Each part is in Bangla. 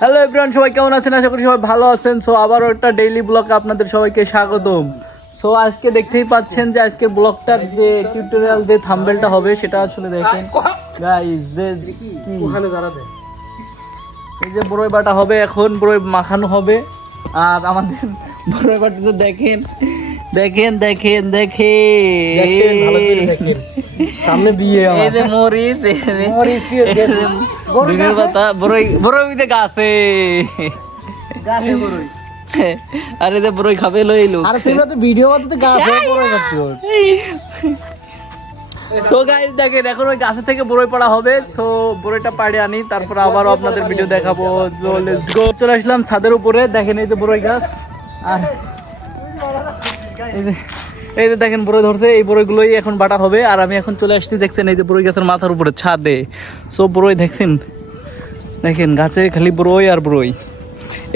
হ্যালো এভরিওয়ান, সবাই কেমন আছেন? আশা করি সবাই ভালো আছেন। সো আবারও একটা ডেইলি ব্লগে আপনাদের সবাইকে স্বাগতম। সো আজকে দেখতেই পাচ্ছেন যে আজকের ব্লগটার যে টিউটোরিয়াল যে থাম্বনেলটা হবে সেটা আসলে দেখেন গাইস, যে কি ওখানে দাঁড়াতে এই যে বড়ই বাটা হবে, এখন বড়ই মাখানো হবে। আর আমাদের বড়ই বাটাতে দেখেন দেখেন দেখেন দেখেন ভালো করে দেখেন, সামনে বিয়ে এই যে মরিচ দিনের পাতা বড়ই বড়ই উইতে গাছে গাছে বড়ই আরে যে বড়ই খাবে লইলো আরে তোমরা তো ভিডিও বানাতে গাছে বড়ই কাটতে হবে। সো গাইস দেখেন, এখন ওই গাছে থেকে বড়ই পড়া হবে। সো বড়ইটা পাড়ে আনি, তারপর আবারও আপনাদের ভিডিও দেখাবো। Let's go. চলে আসলাম ছাদের উপরে, দেখেন এই যে বড়ই গাছ। আর এই যে দেখেন বড়ই ধরছে, এই বড়ইগুলোই এখন বাটা হবে। আর আমি এখন চলে আসছি, দেখছেন এই যে বড়ই গাছের মাথার উপরে ছাদে। সো বড়ই দেখছেন, দেখেন গাছে খালি বড়ই আর বড়ই।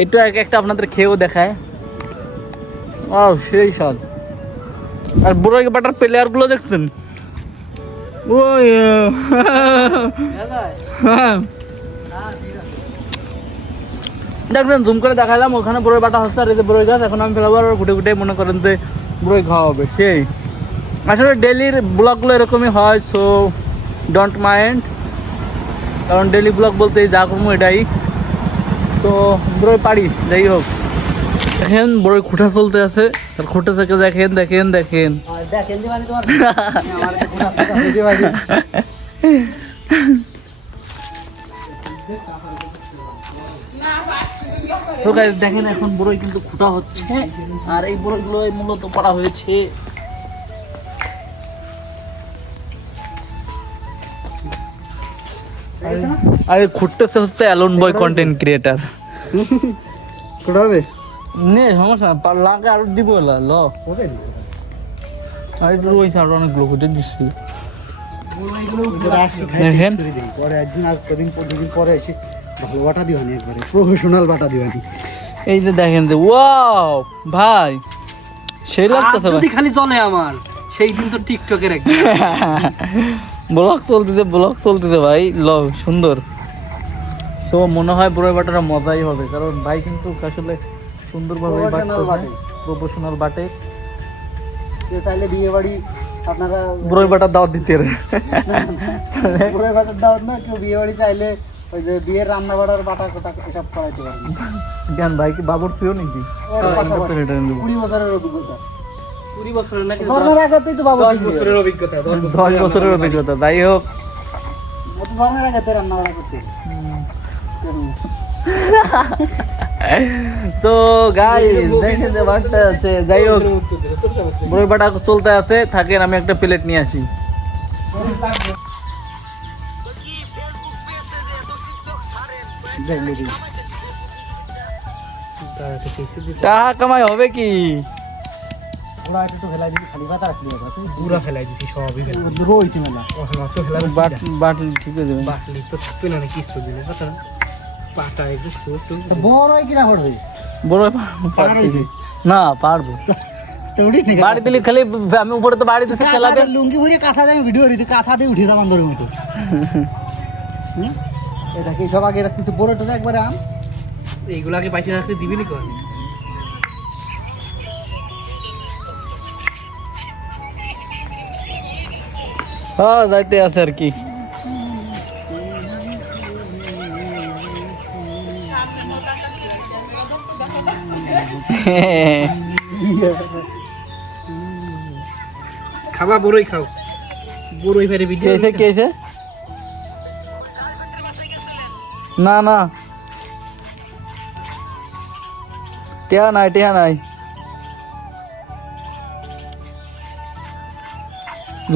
একটু একটা আপনাদের খেয়েও দেখায়। ও সেই স্বাদ। আর বড়ই বাটার প্লেয়ার গুলো দেখছেন, ওই দেখছেন জুম করে দেখালাম, ওখানে বড়ই বাটা হচ্ছে আর এই যে বড়ই গাছ। এখন আমি ফেলাবার ঘুটে ঘুটে মনে করেন যে বড়ই খাওয়া হবে। সেই আসলে ডেলির ব্লগগুলো এরকমই হয়। সো ডোন্ট মাইন্ড, কারণ ডেলি ব্লগ বলতে যা করবো এটাই। তো বড়ই পারি, যাই হোক। দেখেন বড়ই খুঁটা চলতে আছে, আর খুঁটা থেকে দেখেন দেখেন দেখেন তো গাইস দেখেন, এখন বড়ই কিন্তু খুঁটা হচ্ছে। আর এই বড়ইগুলো মূলত পড়া হয়েছে আরে খুঁটতেছে হচ্ছে অ্যালন বয় কন্টেন্ট ক্রিয়েটার। কোটা হবে নে সমস্যা লাগে আর দিব ল হবে আর একটু ওই সাইড অনেকগুলো খুঁটে দিচ্ছি। দেখেন পরে একদিন আজ কদিন পর দুদিন পরে এসে ভালো বাটা দিবানি, একবারে প্রফেশনাল বাটা দিবানি। এই যে দেখেন যে ওয়াও ভাই, সেই লাগতেছে যদি খালি চলে আমার সেই দিন তো টিকটকের একদিন ব্লগ চলতেছে ভাই, লও সুন্দর। তো মনে হয় বড়ই বাটাটা মজাই হবে, কারণ ভাই কিন্তু আসলে সুন্দরভাবে প্রফেশনাল বাটে। চাইলে বিয়ে বাড়ি আপনারা বড়ই বাটার দাওয়াত দিতে বড়ই বাটার দাওয়াত না, কেউ বিয়ে বাড়ি চাইলে ওই যে বিয়ের রান্না বাড়ার বাটা কোটা এসব করাইতে পারেন। জ্ঞান ভাই কি বাবুর প্রিয় নাকি? 20 বছরের অভিজ্ঞতা, 20 বছরের নাকি ধর্মের আগেতেই তো বাবু 10 বছরের অভিজ্ঞতা, 10 বছরের অভিজ্ঞতা। যাই হোক, ধর্মের আগেতে রান্না বাড়া করতে। তো গাইস দেখেন যে বাটটা আছে। যাই হোক, বড়ই বাটা চলতে আছে, থাকেন আমি একটা প্লেট নিয়ে আসি। টাকা কামাই হবে কি? ওরা একটু ফেলাই দিবি, খালি ভাত রাখলি আছে পুরা ফেলাই দিছি সবই রইছে মেলা। বাটলি ঠিক আছে, বাটলি তো থাকবে না কিছু দিলে কথা পাটা একটু ছোট বড় হয় কিনা করবে বড় না পারবো তো উঠিস না বাড়ি দিলে খালি আমি উপরে তো বাড়ি দিতে চালাবে। লুঙ্গি ভরে কাঁচা দিয়ে ভিডিও রিতে কাঁচা দিয়ে উঠে যাবান ধরে মতো। এই দেখি সব আগে রাখতে বড় টোটা একবারে আম এইগুলাকে পাইতে রাখতে দিবি নি কোন হ্যাঁ যাইতে আছে আর কি। খাবা বড়ই খাও, বড়ই ফেরে ভিডিও কেছে না না টিয়া নাই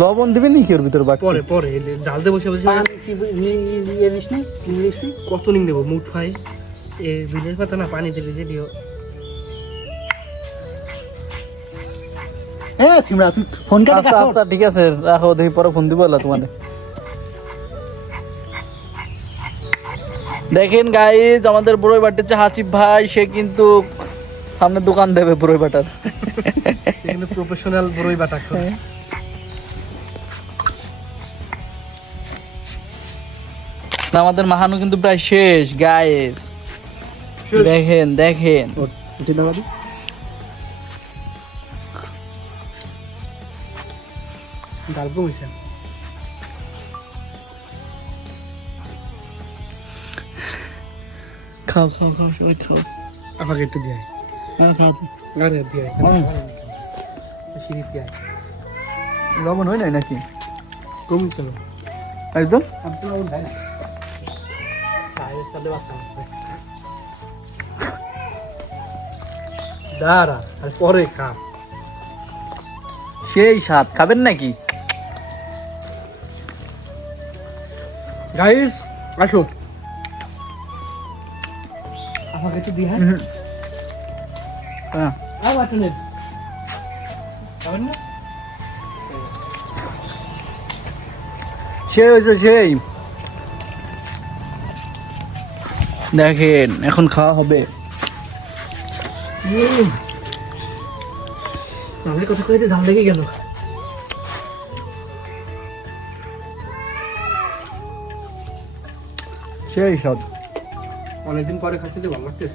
লবণ দিবি নি কি ওর ভিতর বাট পরে পরে জাল দে বসে বসে পান কি ইংলিশ নি ইংলিশ নি কত নিং দেবো মুঠ ফাই এ বিলের পাতা না পানিতে ভিজে দিও। হ্যাঁ সিমরা তুই ফোন কাটে আচ্ছা কাছে আচ্ছা ঠিক আছে, রাখো, দেখি পরে ফোন দিব তোমাদের। দেখেন গাইজ, আমাদের বড়ই বাটের যে হাসিফ ভাই, সে কিন্তু সামনে দোকান দেবে বড়ই বাটার। কিন্তু প্রফেশনাল বড়ই বাটা করে। আমাদের মাহানো কিন্তু প্রায় শেষ গাইজ। দেখেন দেখেন উঠে দাও দি ডাল কমিছে খাও খাও খাও সবাই খাও আমাকে একটু দিয়ে হ্যাঁ খাও গাড়ি দিয়ে সিঁড়ি দিয়ে লবণ হয় নাই নাকি কম চলো একদম আপনারা উঠাই না চায়ের সাথে বাচ্চা দাঁড়া আর পরে খা সেই স্বাদ খাবেন নাকি গাইস আসো আমাকে একটু দিয়ে হ্যাঁ আর বাটা নেন খাবেন না সেই হয়েছে সেই দেখেন এখন খাওয়া হবে আমি কথা কইতে জাল লেগে গেল সেই স্বাদ অনেকদিন পরে খাচ্ছি তো ভালো লাগছে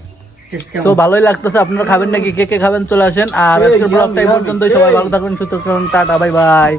তো ভালোই লাগতেছে আপনারা খাবেন নাকি কে কে খাবেন চলে আসেন আর আজকের ব্লগটা এই পর্যন্তই সবাই ভালো থাকবেন সুস্থ থাকবেন টাটা বাই বাই